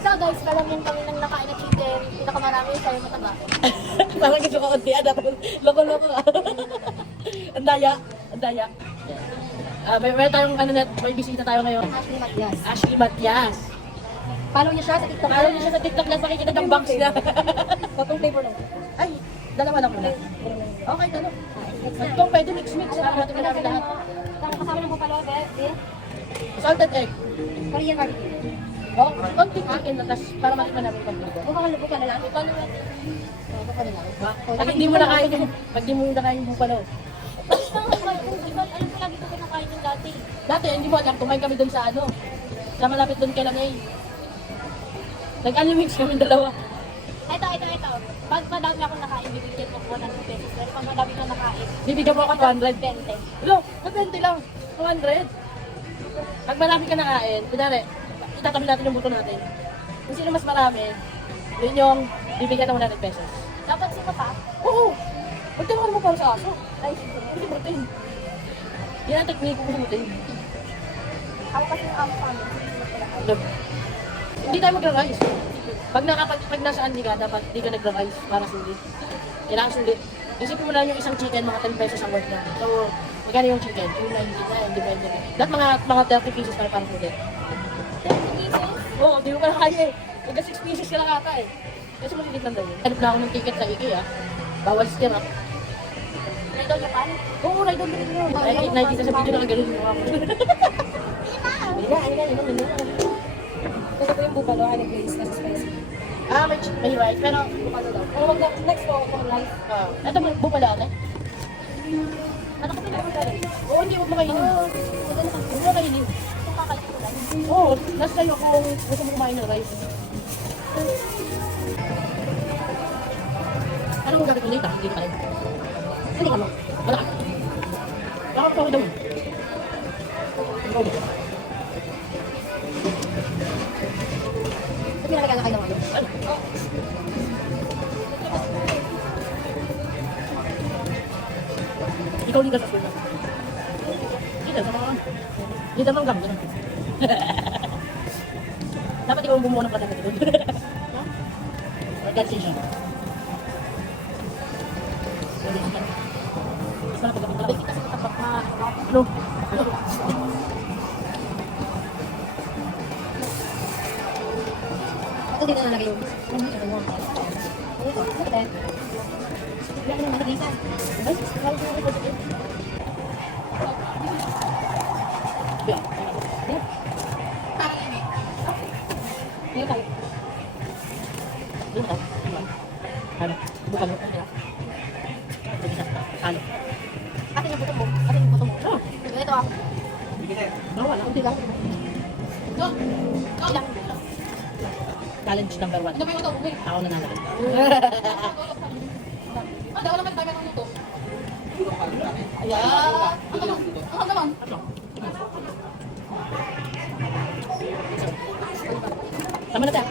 So guys, kalamin kami ng nakain na chicken. Pinakamarami sa'yo mataba. Parang gusto ko unti. Loko-loko ka. Ang daya. Ang daya. May tayong may bisita tayo ngayon. Ashley Matias. Ashley Matias. Follow niyo siya sa TikTok. Follow niyo siya sa TikTok na pakikita ng banks na. Katong flavor lang. Ay, dalawa lang muna. Okay, dalawa. Kung pwede mix-mix. Matikman namin lahat. Kasama ng bupalo, beef, Salted egg. Korean barbecue. Oh, konting chicken na tas para matikman namin kompleto. Buka na lang. Buka na lang. Pag hindi mo nakain yung, pag hindi mo nakain yung bupalo. Basta alam ko lagi ko kinakain yung dati. Dati, hindi mo alam, kumain kami dun sa ano. Sa malapit dun kay Lanay. Nag-mix kami dalawa. Ito. Pag madami akong nakain, bibigyan ko 100 pesos. Pero pag madami ko nakain, Bibigyan mo ako 200. 20. Lo, 20 lang. 200. Pag marami ka nakain, kunwari, itatabi natin yung buto natin. Kung sino mas marami, yun yung bibigyan ng 100 pesos. Dapat sino pa? Oo. Huwag tawakan mo para sa aso. Ay, Hindi protein. Yan ang technique ko sa protein. ako kasi yung amo kami. Hindi tayo magra-rice. Pag nasaan di ka, dapat di ka nagra-rice para sulit. Kailangan sulit. Isipin mo lang yung isang chicken, mga 10 pesos ang worth na. So, magkano yung chicken? Yung 90 na, depende na. Lahat mga 30 pieces para sulit. 30 pesos? Oo, di mo pa kaya eh. Hanggang 6 pieces ka lang ata eh. Kasi malilit lang daw yun. Hanap na ako ng ticket sa IKEA. Bawal stirap. Ito, Japan? Oo, ride on din mo. Nakikita sa video na ganun yung mukha mo. Hindi na. Ito po yung bupalo, ano place na spicy. May rice, pero bupalo daw. Pero next po ako rice. Ito bupalo ate? Ano ka pinag-order? Oo, hindi, huwag mo kainin. Huwag mo kainin. Kung kakalit ko lang. Oo, nasa sa'yo kung gusto mo kumain ng rice. Ano mo gagawin ulit Hindi pa rin. Hindi ka mo. Wala ka. Baka pa ako daw. Ikaw ba? Ito pinalagyan na kayo ng ano. Ano? Ikaw din ka sa school na. Dito, sa mga... Dito mang gamit. Dapat ikaw ang bumuha ng platang dito. Organization. Mas malapag kami talaga. Kita sa tapat na... Ano? Ito dito nalagay yung... Ito mo. Ito. Ito. Wala ka nang nakagisan. Ay, wala ko na ito. Biyak. Dito tayo. Doon ka. Ano? Bukan mo. Ano? Atin yung buto mo. Atin yung buto mo. Oh, Ito ah. wala. Kunti lang. Ilang. Challenge number 1. Ano ba yung ito? Ako na naman. Daw naman tayo ng luto. Ayan. Ano naman? Tama na tayo.